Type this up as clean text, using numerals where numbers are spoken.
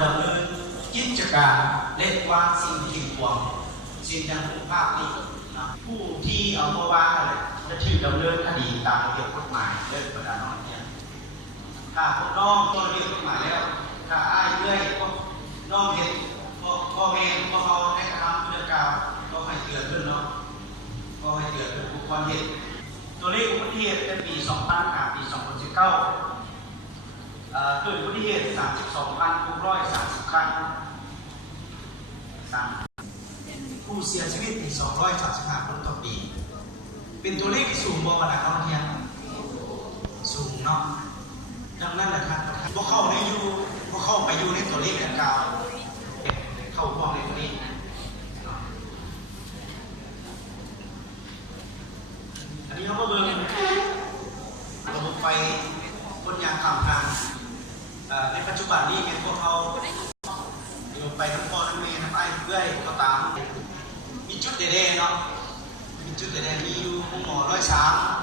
ดำเนินกิจการเล่นวางสิ่งที่ควงสิ่งยังคงภาพนี้นะผู้ที่เอามาวางอะไรจะถูกดำเนินคดีตามระเบียบกฎหมายเรื่องประดาน้อยเนี่ยถ้าพวกน้องตัวระเบียบกฎหมายแล้วถ้าอ้ายเรื่อยพวกน้องเห็นพ่อแม่พวกเขาได้กระทำเรื่องกล่าวก็ให้เตือนขึ้นเนาะก็ให้เตือนขึ้นบุคคลเห็นตัวเลขอุบัติเหตุในปี2000ปี2019เกิดอุบัติเหตุ32,630 ครั้งผู้เสียชีวิตมี235 คนต่อปีเป็นตัวเลขที่สูงบ่ขนาดนั้นเทียมสูงเนาะดังนั้นแหละครับพวกเข้าไปอยู่ในตัวเลขดังกล่าวเข้าบอกในตัวนี้อันนี้เขาก็เบิ่งระบบไฟบนยางข้ามทางในปัจจุบันนี้เห็นพวกเขาอยู่ไปทั้งพ่อทั้งแม่ทั้งไอ้เพื่อนก็ตามมีจุดเด่นๆเนาะมีจุดเด่นๆมีอยู่หมอ103